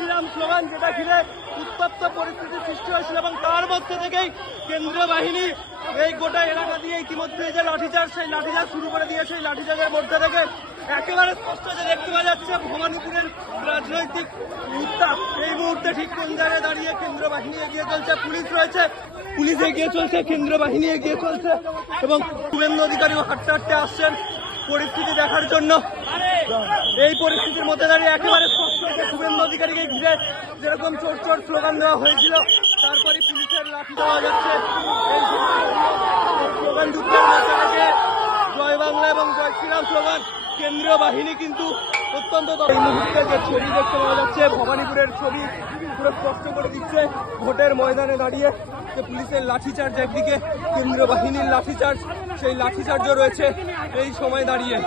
Shriram slogan, যেটা ঘিরে উত্তপ্ত পরিস্থিতি সৃষ্টি হয়েছিল এবং তার মধ্যে থেকেই কেন্দ্রীয় বাহিনী এই গোটা এলাকা দিয়ে ইতিমধ্যে যে লাঠিচার্জ, সেই লাঠিচার্জ শুরু করে দিয়ে সেই লাঠিচার্জের মধ্যে থেকে একেবারে স্পষ্ট যে দেখতে পাওয়া যাচ্ছে ভবানীপুরের রাজনৈতিক উত্তাপ এই মুহূর্তে ঠিক কোন জায়গায় দাঁড়িয়ে কেন্দ্রীয় বাহিনী এগিয়ে চলছে, পুলিশ রয়েছে, পুলিশ এগিয়ে চলছে, কেন্দ্রীয় বাহিনী এগিয়ে চলছে এবং শুভেন্দু অধিকারীও হাঁটতে হাঁটতে আসছেন পরিস্থিতি দেখার জন্য। এই পরিস্থিতির মধ্যে দাঁড়িয়ে একেবারে স্পষ্ট যে শুভেন্দু অধিকারীকে ঘিরে যেরকম চোর চোর স্লোগান দেওয়া হয়েছিল, তারপরে পুলিশের লাঠি দেওয়া যাচ্ছে। এই স্লোগান যুদ্ধের মধ্যে থেকে জয় বাংলা এবং জয় শ্রীরাম স্লোগান, কেন্দ্রীয় বাহিনী কিন্তু অত্যন্ত এই মুহূর্তে যে ছবি দেখতে পাওয়া যাচ্ছে, ভবানীপুরের ছবি পুরো স্পষ্ট করে দিচ্ছে ভোটের ময়দানে দাঁড়িয়ে যে পুলিশের লাঠিচার্জ একদিকে, কেন্দ্রীয় বাহিনীর লাঠিচার্জ, সেই লাঠিচার্জও রয়েছে এই সময় দাঁড়িয়ে।